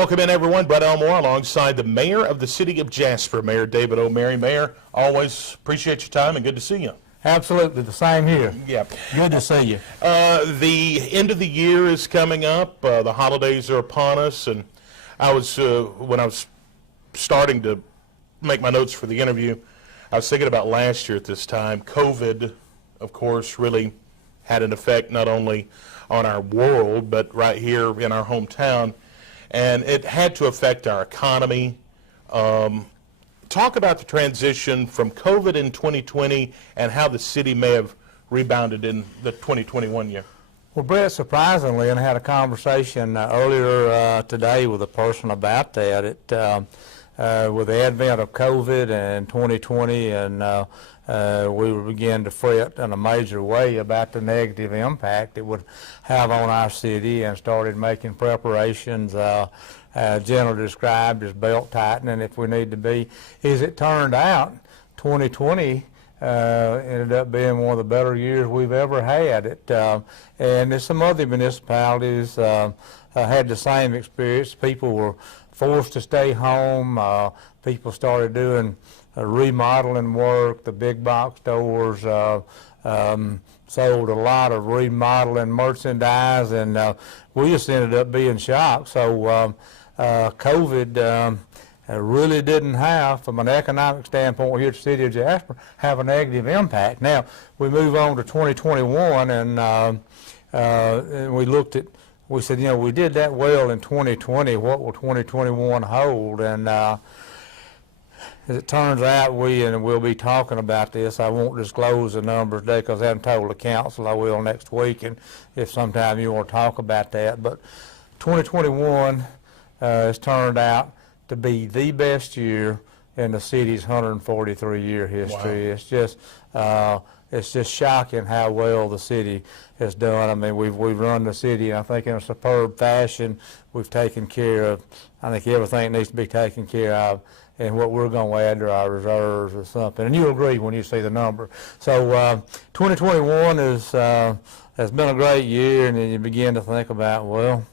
Welcome in, everyone. Brett Elmore alongside the Mayor of the City of Jasper, Mayor David O'Mary. Mayor, always appreciate your time and good to see you. Absolutely, the same here. Yeah. Good to see you. The end of the year is coming up. The holidays are upon us, and I was when I was starting to make my notes for the interview, I was thinking about last year at this time. COVID, of course, really had an effect not only on our world, but right here in our hometown, and it had to affect our economy. Talk about the transition from COVID in 2020 and how the city may have rebounded in the 2021 year. Well, Brett, surprisingly, and I had a conversation earlier today with a person about that. With the advent of COVID in 2020, and we began to fret in a major way about the negative impact it would have on our city, and started making preparations, generally described as belt tightening if we need to be. As it turned out, 2020 ended up being one of the better years we've ever had. And some other municipalities had the same experience. People were forced to stay home. People started doing remodeling work. The big box stores sold a lot of remodeling merchandise, and we just ended up being shocked. So COVID really didn't have, from an economic standpoint here at the City of Jasper, have a negative impact. Now, we move on to 2021, and we looked at, we said, you know, we did that well in 2020, what will 2021 hold? And as it turns out, and we'll be talking about this, I won't disclose the numbers today because I haven't told the council. I will next week, and if sometime you want to talk about that. But 2021 has turned out to be the best year in the city's 143-year history. Wow. It's just shocking how well the city has done. I mean, we've run the city, I think, in a superb fashion. We've taken care of, I think, everything that needs to be taken care of, and what we're going to add to our reserves or something. And you'll agree when you see the number. So 2021 has been a great year, and then you begin to think about, well,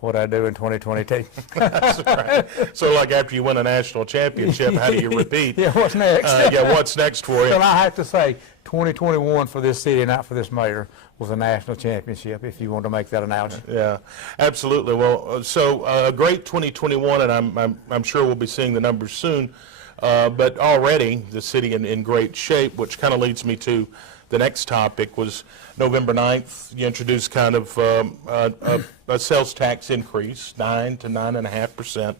what I do in 2022. That's right. So, like after you win a national championship, how do you repeat? Yeah, what's next? What's next for you? Well, I have to say, 2021 for this city, not for this mayor, was a national championship, if you want to make that analogy. Yeah, absolutely. Well, so a great 2021, and I'm sure we'll be seeing the numbers soon. But already the city in great shape, which kind of leads me to the next topic. Was November 9th, you introduced kind of a sales tax increase, 9 to 9.5%.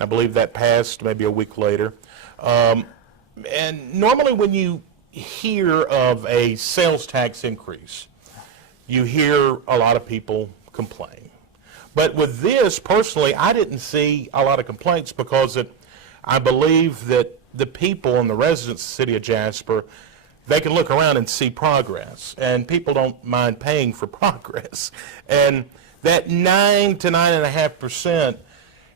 I believe that passed maybe a week later. And normally when you hear of a sales tax increase, you hear a lot of people complain. But with this, personally, I didn't see a lot of complaints because I believe that the people and the residents of the city of Jasper, they can look around and see progress, and people don't mind paying for progress. And that 9 to 9.5%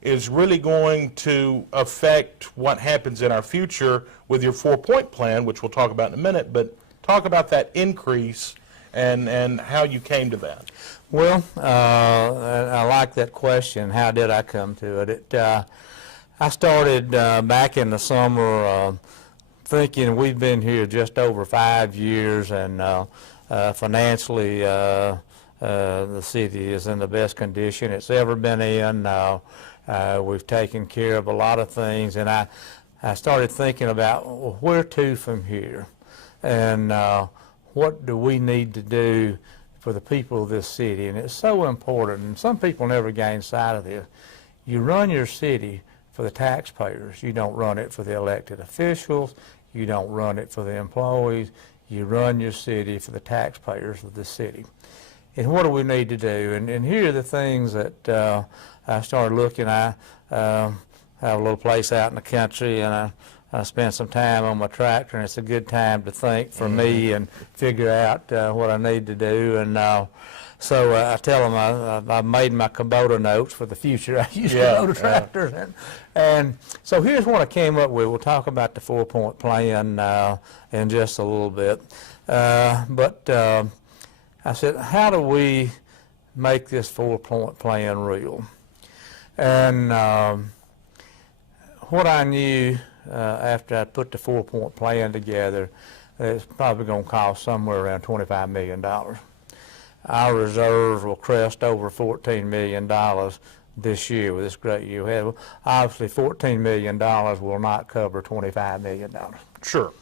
is really going to affect what happens in our future with your 4-point plan, which we'll talk about in a minute. But talk about that increase and how you came to that. Well, I like that question. How did I come to it? I started back in the summer thinking we've been here just over 5 years, and financially the city is in the best condition it's ever been in. We've taken care of a lot of things, and I started thinking about, well, where to from here, and what do we need to do for the people of this city. And it's so important, and some people never gain sight of this. You run your city for the taxpayers. You don't run it for the elected officials. You don't run it for the employees. You run your city for the taxpayers of the city. And what do we need to do? And here are the things that I started looking at. I have a little place out in the country, and I spent some time on my tractor, and it's a good time to think for me and figure out what I need to do. And so I tell them I've made my Kubota notes for the future. I use Kubota tractors. And so here's what I came up with. We'll talk about the 4-point plan in just a little bit. But I said, how do we make this 4-point plan real? And what I knew after I put the 4-point plan together, it's probably going to cost somewhere around $25 million. Our reserves will crest over $14 million this year with this great year we have. Obviously, $14 million will not cover $25 million. Sure.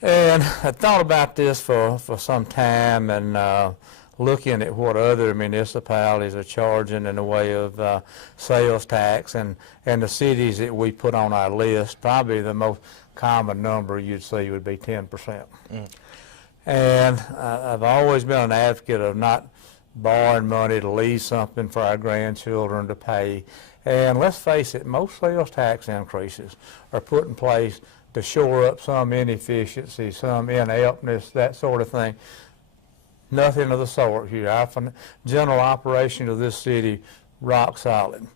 And I thought about this for some time, and looking at what other municipalities are charging in the way of sales tax, and the cities that we put on our list, probably the most common number you'd see would be 10%. And I've always been an advocate of not borrowing money to leave something for our grandchildren to pay. And let's face it, most sales tax increases are put in place to shore up some inefficiency, some ineptness, that sort of thing. Nothing of the sort here. Our general operation of this city, rock solid.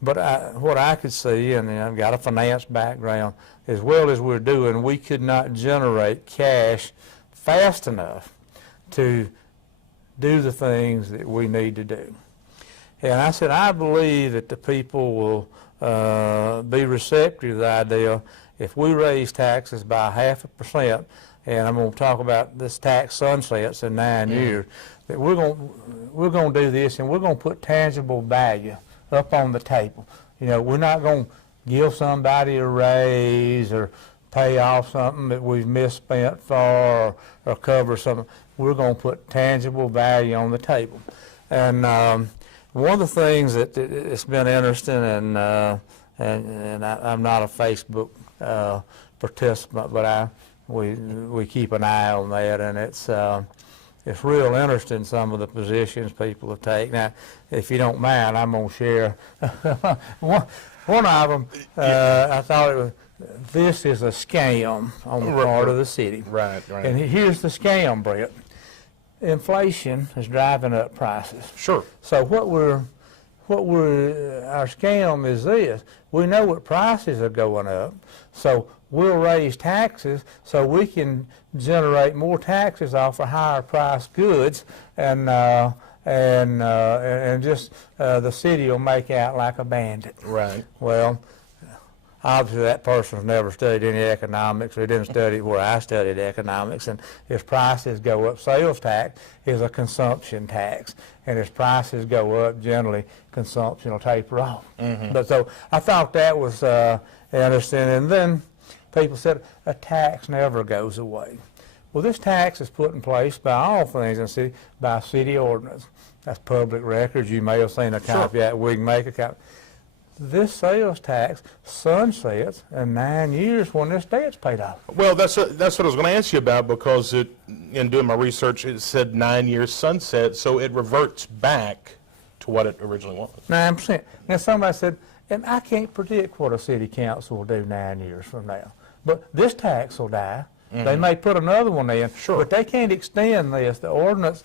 But what I could see, and I've got a finance background, as well as we're doing, we could not generate cash fast enough to do the things that we need to do. And I said, I believe that the people will be receptive to the idea if we raise taxes by 0.5%, and I'm going to talk about this tax sunsets in 9 years, that we're going to do this, and we're going to put tangible value up on the table. You know, we're not going to give somebody a raise or pay off something that we've misspent for, or cover something. We're going to put tangible value on the table. And one of the things that it's been interesting, and I'm not a Facebook participant, but we keep an eye on that, and it's real interesting, some of the positions people have taken. Now, if you don't mind, I'm going to share one of them. I thought it was, this is a scam on the part of the city. Right. And here's the scam, Brett. Inflation is driving up prices. Sure. So our scam is this. We know what prices are going up, so we'll raise taxes so we can generate more taxes off of higher priced goods, and just the city will make out like a bandit. Right. Well, obviously that person's never studied any economics, or didn't study where I studied economics, and as prices go up, sales tax is a consumption tax, and as prices go up, generally consumption will taper off. But so I thought that was interesting. And then people said a tax never goes away. Well, this tax is put in place by all things in the city, by city ordinance. That's public records. You may have seen a copy of that. We can make a copy. This sales tax sunsets in 9 years when this debt's paid off. Well, that's what I was going to ask you about, because in doing my research, it said 9 years sunset, so it reverts back to what it originally was. 9%. Now, somebody said, and I can't predict what a city council will do 9 years from now, but this tax will die. They may put another one in, but they can't extend this. The ordinance,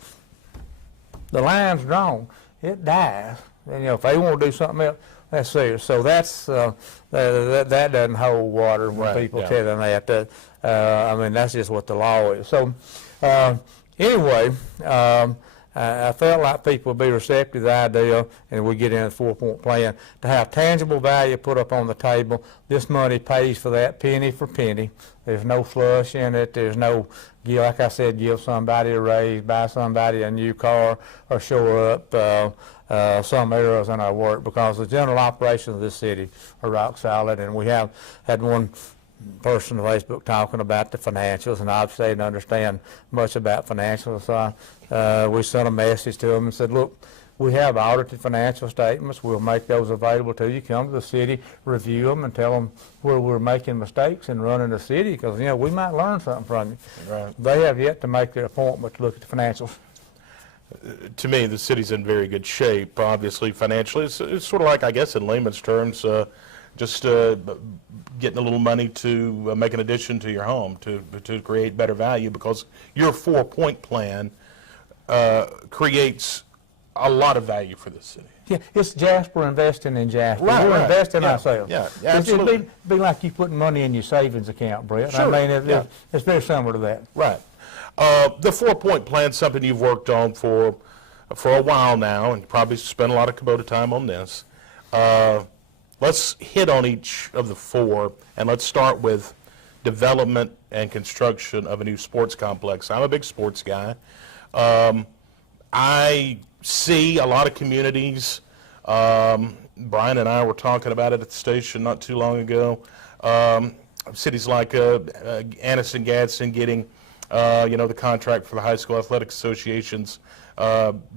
the line's drawn, it dies. And, if they want to do something else, that's serious. So that's that doesn't hold water when people tell them that. That's just what the law is. So anyway, I felt like people would be receptive to the idea, and we get in a 4-point plan, to have tangible value put up on the table. This money pays for that penny for penny. There's no slush in it. There's no, like I said, give somebody a raise, buy somebody a new car, or shore up some errors in our work, because the general operations of this city are rock solid. And we have had one person on Facebook talking about the financials, and obviously they didn't understand much about financials. So we sent a message to them and said, look, we have audited financial statements. We'll make those available to you. Come to the city, review them, and tell them where we're making mistakes in running the city, because we might learn something from you. Right. They have yet to make their appointment to look at the financials. To me, the city's in very good shape, obviously, financially. It's sort of like, I guess, in layman's terms, just getting a little money to make an addition to your home to create better value, because your 4-point plan creates a lot of value for this city. Yeah, it's Jasper investing in Jasper. Right, We're investing ourselves. Yeah, absolutely. It'd be like you putting money in your savings account, Brett. Sure. It's very similar to that. Right. The 4-point plan is something you've worked on for a while now, and probably spent a lot of Kubota time on this. Let's hit on each of the four, and let's start with development and construction of a new sports complex. I'm a big sports guy. I see a lot of communities. Brian and I were talking about it at the station not too long ago. Cities like Annis and Gadsden getting, the contract for the High School Athletic Association's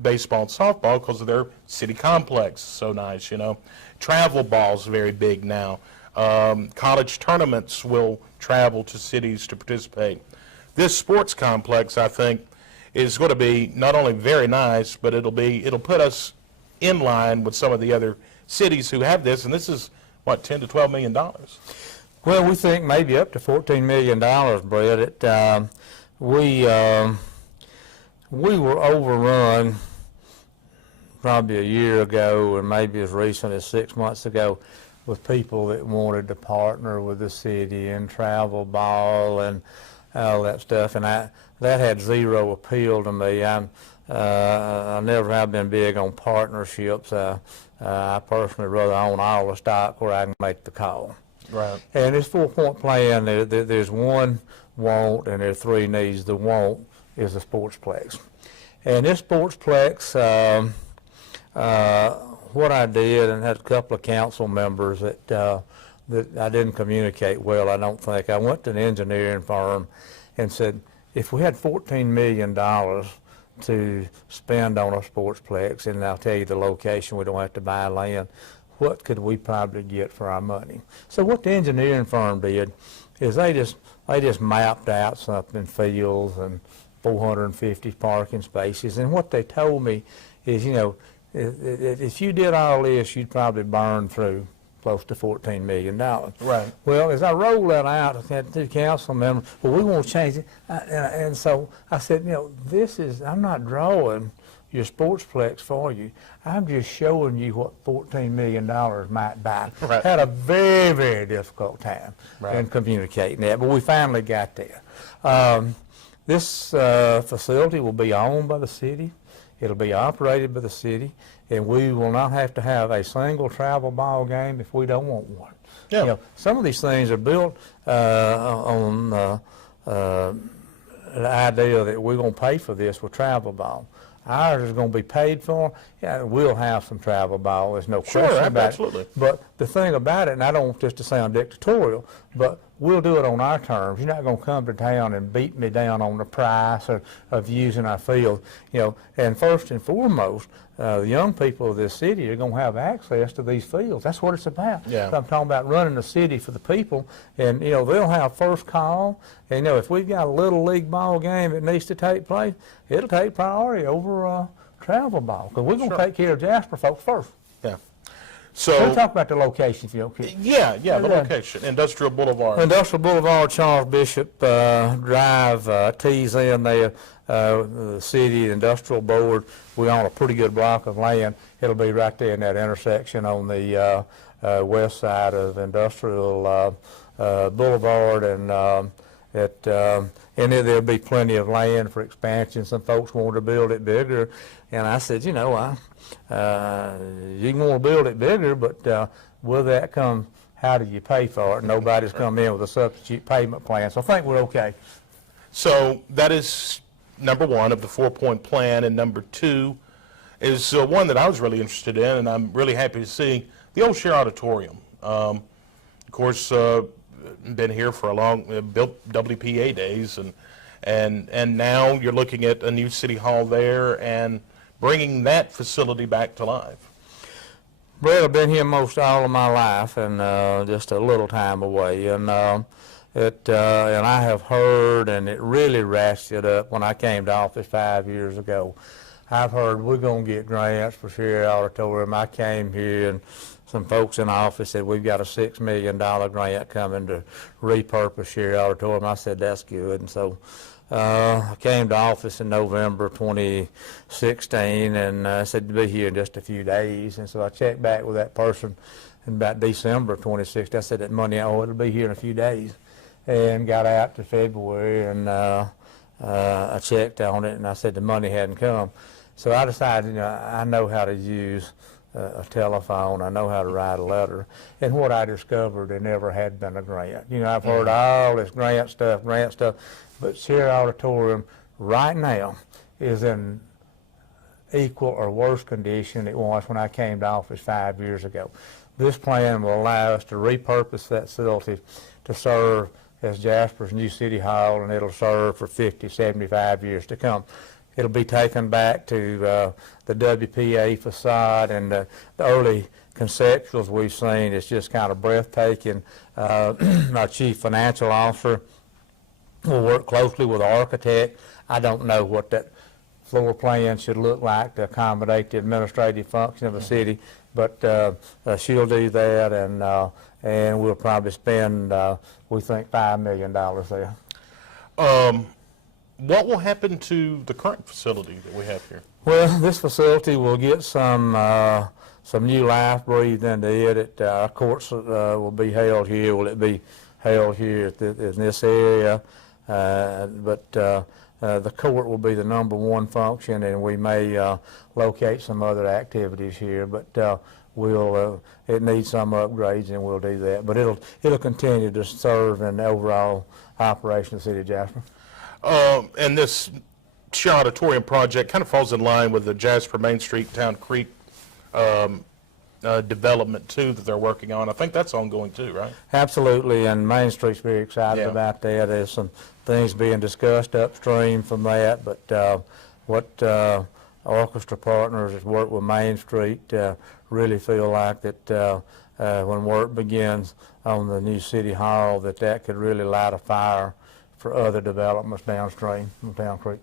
baseball and softball because of their city complex. So nice, Travel ball's very big now. College tournaments will travel to cities to participate. This sports complex, I think, is going to be not only very nice, but it'll put us in line with some of the other cities who have this, and this is what, $10 to $12 million. Well, we think maybe up to $14 million, Brett. We were overrun probably a year ago, and maybe as recent as 6 months ago, with people that wanted to partner with the city and travel ball and all that stuff, and that had zero appeal to me. I never have been big on partnerships. I personally rather own all the stock where I can make the call. Right. And this 4-point plan, there's one want and there's three needs. The want is a sportsplex. And this sportsplex, what I did, and had a couple of council members that I didn't communicate well, I don't think. I went to an engineering firm and said, if we had $14 million to spend on a sportsplex, and I'll tell you the location, we don't have to buy land, what could we probably get for our money? So what the engineering firm did is they just mapped out something, fields and 450 parking spaces, and what they told me is, if you did all this, you'd probably burn through close to $14 million. Right. Well, as I rolled that out, I had two council members, well, we want to change it. And so I said, I'm not drawing your sportsplex for you. I'm just showing you what $14 million might buy. Right. Had a very, very difficult time in communicating that, but we finally got there. This facility will be owned by the city. It'll be operated by the city, and we will not have to have a single travel ball game if we don't want one. Yeah. Some of these things are built on the idea that we're going to pay for this with travel ball. Ours is going to be paid for. Yeah, we'll have some travel ball. There's no question about absolutely. it. But the thing about it, and I don't want this to sound dictatorial, but we'll do it on our terms. You're not going to come to town and beat me down on the price of using our field. And first and foremost, the young people of this city are going to have access to these fields. That's what it's about. Yeah. So I'm talking about running the city for the people, and they'll have first call. And if we've got a little league ball game that needs to take place, it'll take priority over travel ball, because we're going to take care of Jasper folks first. Yeah. So So we'll talk about the location if you don't care. yeah, the location, Industrial Boulevard. Industrial Boulevard, Charles Bishop Drive, tees in there, the city industrial board. We own a pretty good block of land. It'll be right there in that intersection on the west side of Industrial Boulevard, and there'll be plenty of land for expansion. Some folks wanted to build it bigger, and I said, you can want to build it bigger, but with that comes, how do you pay for it? Nobody's come in with a substitute payment plan, so I think we're okay. So that is number one of the 4-point plan, and number two is one that I was really interested in, and I'm really happy to see, the Old Share Auditorium. Of course, been here for a long, built WPA days, and now you're looking at a new city hall there and bringing that facility back to life. Brett, I've been here most all of my life, and just a little time away, and I have heard, and it really ratcheted up when I came to office 5 years ago. I've heard we're going to get grants for Share Auditorium. I came here, and some folks in the office said we've got a $6 million grant coming to repurpose Share Auditorium. I said that's good, and so I came to office in November 2016, and I said to be here in just a few days. And so I checked back with that person in about December 2016. I said that money, it'll be here in a few days, and got out to February, and I checked on it, and I said the money hadn't come. So I decided, I know how to use a telephone. I know how to write a letter. And what I discovered, there never had been a grant. You know, I've heard all this grant stuff, but Sierra Auditorium right now is in equal or worse condition it was when I came to office 5 years ago. This plan will allow us to repurpose that facility to serve as Jasper's new city hall, and it'll serve for 50, 75 years to come. It'll be taken back to the WPA facade, and the early conceptuals we've seen is just kind of breathtaking. Our chief financial officer will work closely with the architect. I don't know what that floor plan should look like to accommodate the administrative function of the city, but she'll do that, and we'll probably spend, we think, $5 million there. What will happen to the current facility that we have here? Well, this facility will get some new life breathed into it. Our courts will be held here. Will it be held here in this area? But the court will be the number one function, and we may locate some other activities here. But it needs some upgrades, and we'll do that. But it'll continue to serve in the overall operation of the city of Jasper. And this Sierra Auditorium project kind of falls in line with the Jasper Main Street Town Creek development too that they're working on. I think that's ongoing too, right? Absolutely, and Main Street's very excited about that. There's some things being discussed upstream from that, but what orchestra partners that work with Main Street really feel like that when work begins on the new city hall, that could really light a fire for other developments downstream from Town Creek.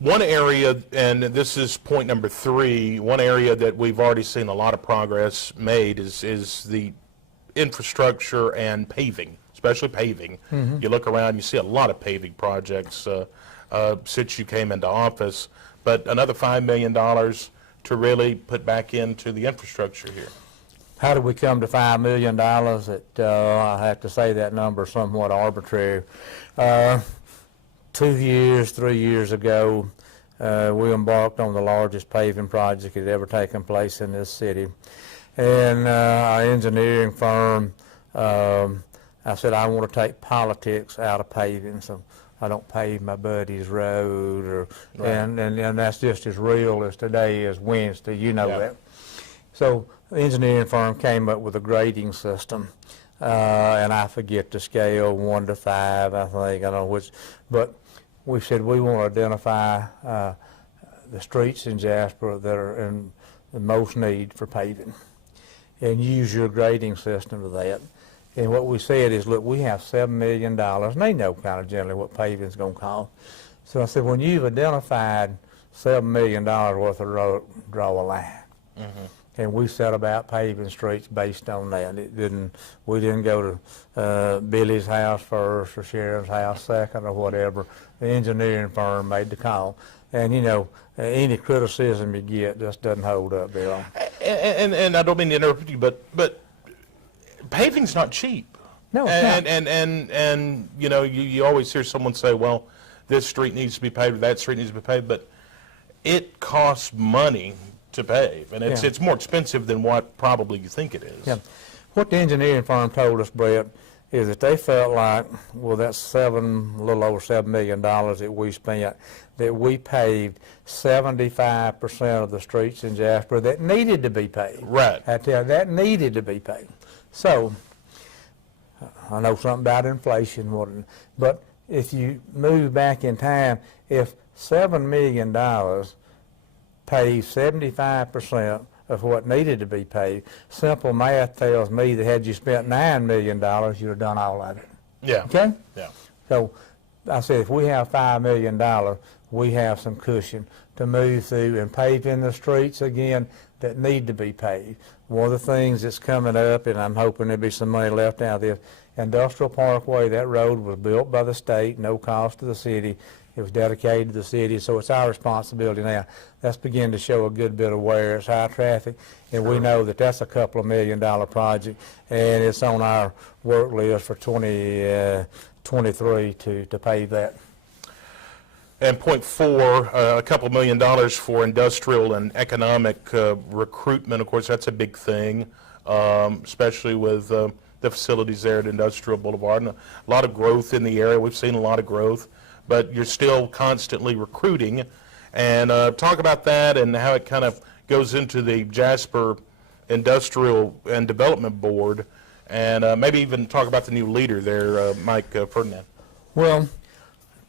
One area, and this is point number 3, one area that we've already seen a lot of progress made is the infrastructure and paving, especially paving. You look around, you see a lot of paving projects since you came into office, but another $5 million to really put back into the infrastructure here. How did we come to $5 million? I have to say that number is somewhat arbitrary. 3 years ago, we embarked on the largest paving project that had ever taken place in this city. And our engineering firm, I said, I want to take politics out of paving, so I don't pave my buddy's road, and that's just as real as today as Wednesday, you know that. So the engineering firm came up with a grading system, and I forget the scale, 1 to 5, I think, I don't know which, but we said we want to identify the streets in Jasper that are in the most need for paving, and use your grading system to that. And what we said is, look, we have $7 million, and they know kind of generally what paving is going to cost. So I said, when you've identified $7 million worth of road, draw a line. And we set about paving streets based on that. We didn't go to Billy's house first or Sharon's house second or whatever. The engineering firm made the call. And, you know, any criticism you get just doesn't hold up very long. And I don't mean to interrupt you, but paving's not cheap. No, it's not. And you know, you always hear someone say, well, this street needs to be paved, that street needs to be paved, but it costs money to pave, and it's more expensive than what probably you think it is. Yeah. What the engineering firm told us, Brett, is that they felt like, well, that's a little over $7 million that we spent, that we paved 75% of the streets in Jasper that needed to be paved. Right. I tell you, that needed to be paved. So, I know something about inflation, but if you move back in time, if $7 million paid 75% of what needed to be paid, simple math tells me that had you spent $9 million, you'd have done all of it. Yeah. Okay? Yeah. So I said, if we have $5 million, we have some cushion to move through and pave in the streets again that need to be paved. One of the things that's coming up, and I'm hoping there'll be some money left out of this, Industrial Parkway, that road was built by the state, no cost to the city. It was dedicated to the city, so it's our responsibility now. That's beginning to show a good bit of wear. It's high traffic, and we know that that's a couple of $1 million project, and it's on our work list for 2023 to pave that. And point four, a couple $1 million for industrial and economic recruitment. Of course, that's a big thing, especially with the facilities there at Industrial Boulevard. And a lot of growth in the area. We've seen a lot of growth, but you're still constantly recruiting. And talk about that and how it kind of goes into the Jasper Industrial and Development Board, and maybe even talk about the new leader there, Mike Ferdinand. Well,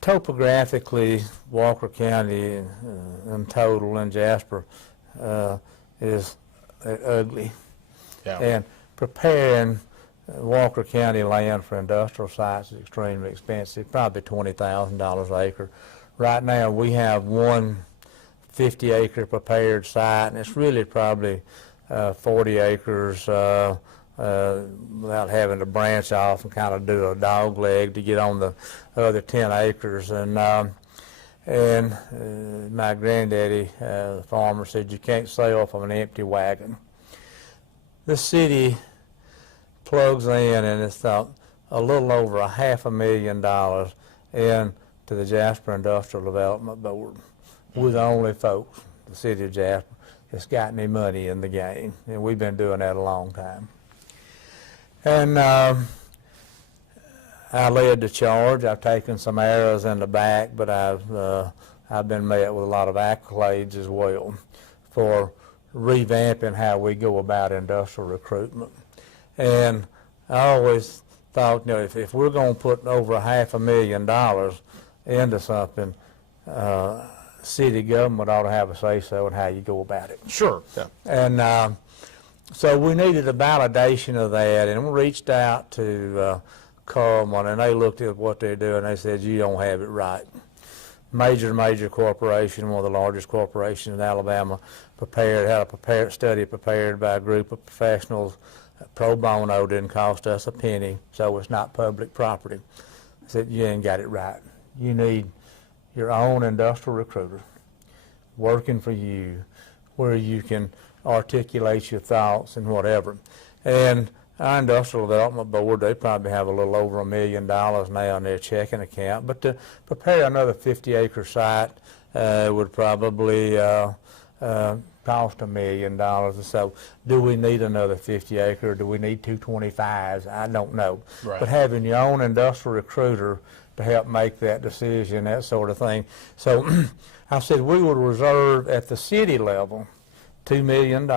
topographically, Walker County in total and Jasper is ugly. Yeah. And preparing Walker County land for industrial sites is extremely expensive, probably $20,000 an acre. Right now we have one 50-acre prepared site, and it's really probably 40 acres without having to branch off and kind of do a dog leg to get on the other 10 acres. And my granddaddy, the farmer, said you can't sail from an empty wagon. The city plugs in, and it's a little over $500,000 into the Jasper Industrial Development Board. We're the only folks, the city of Jasper, that's got any money in the game, and we've been doing that a long time. And I led the charge. I've taken some arrows in the back, but I've been met with a lot of accolades as well for revamping how we go about industrial recruitment. And I always thought, you know, if we're going to put over $500,000 into something, city government ought to have a say-so in how you go about it. Sure. Yeah. And so we needed a validation of that, and we reached out to Coleman, and they looked at what they're doing. They said, you don't have it right. Major corporation, one of the largest corporations in Alabama, had a study prepared by a group of professionals. Pro bono, didn't cost us a penny, so it's not public property. I said, you ain't got it right. You need your own industrial recruiter working for you, where you can articulate your thoughts and whatever. And our Industrial Development Board, they probably have a little over $1 million now in their checking account, but to prepare another 50-acre site would probably cost $1 million or so. Do we need another 50-acre? Do we need 225s? I don't know. Right. But having your own industrial recruiter to help make that decision, that sort of thing. So I said we would reserve at the city level $2 million,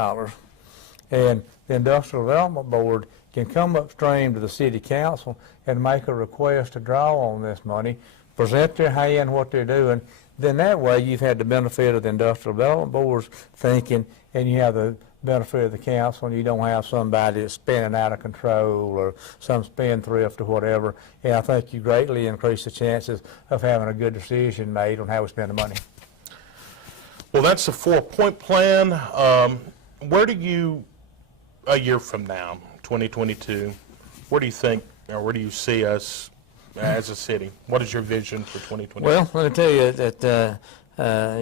and the Industrial Development Board can come upstream to the City Council and make a request to draw on this money, present their hand what they're doing. Then that way you've had the benefit of the Industrial Development Board's thinking, and you have the benefit of the council, and you don't have somebody that's spinning out of control or some spendthrift or whatever. And I think you greatly increase the chances of having a good decision made on how we spend the money. Well, that's a 4-point plan. Where do you, a year from now, 2022, where do you think, or where do you see us as a city? What is your vision for 2022? Well, let me tell you that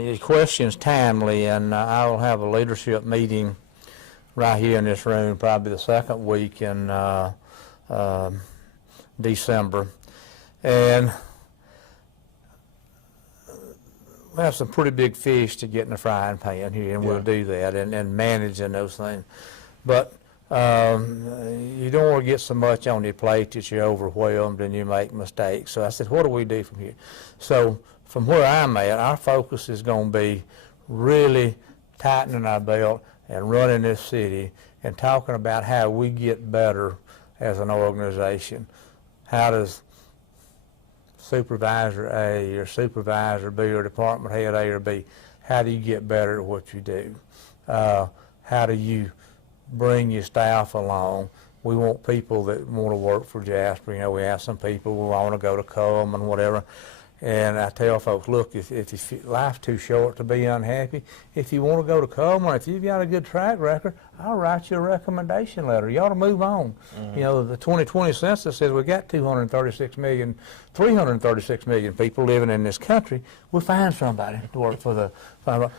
your question's timely, and I will have a leadership meeting right here in this room, probably the second week in December. And we have some pretty big fish to get in the frying pan here, and we'll do that, and managing those things. But you don't want to get so much on your plate that you're overwhelmed and you make mistakes. So I said, what do we do from here? So from where I'm at, our focus is going to be really tightening our belt and running this city and talking about how we get better as an organization. How does Supervisor A or Supervisor B or Department Head A or B, how do you get better at what you do? How do you bring your staff along? We want people that want to work for Jasper. You know, we have some people who want to go to Coleman, whatever. And I tell folks, look, if life's too short to be unhappy, if you want to go to Coleman, if you've got a good track record, I'll write you a recommendation letter. You ought to move on. You know, the 2020 census says we've got 336 million people living in this country. We'll find somebody to work for the.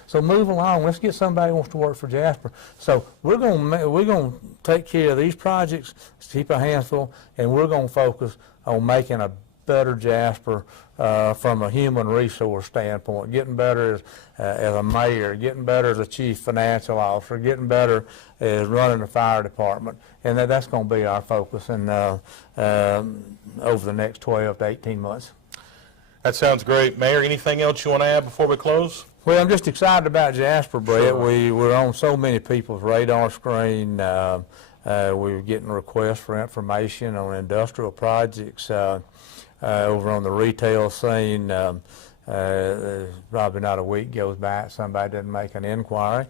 So move along. Let's get somebody who wants to work for Jasper. So we're going to take care of these projects, keep our hands full, and we're going to focus on making a better Jasper from a human resource standpoint, getting better as a mayor, getting better as a chief financial officer, getting better as running the fire department. And that's going to be our focus over the next 12 to 18 months. That sounds great. Mayor, anything else you want to add before we close? Well, I'm just excited about Jasper, Brett. Sure. We're on so many people's radar screen. We're getting requests for information on industrial projects over on the retail scene. Probably not a week goes by somebody doesn't make an inquiry.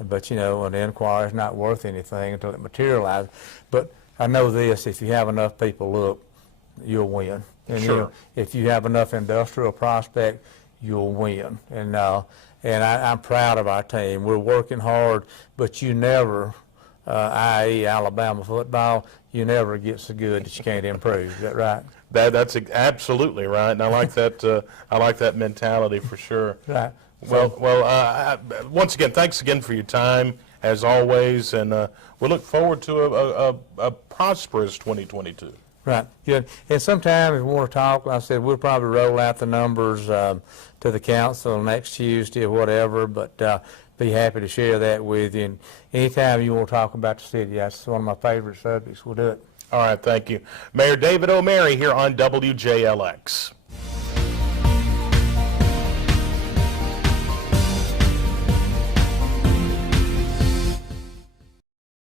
But, you know, an inquiry is not worth anything until it materializes. But I know this, if you have enough people look, you'll win. And Sure. you know, if you have enough industrial prospect, you'll win. And I'm proud of our team. We're working hard, but you never, i.e. Alabama football, you never get so good that you can't improve. Is that right? That's absolutely right, and I like that. I like that mentality for sure. Right. Well, once again, thanks again for your time, as always, and we look forward to a prosperous 2022. Right. Yeah. And sometime if we want to talk, like I said, we'll probably roll out the numbers to the council next Tuesday or whatever, but be happy to share that with you. And anytime you want to talk about the city, that's one of my favorite subjects. We'll do it. All right, thank you. Mayor David O'Mary here on WJLX.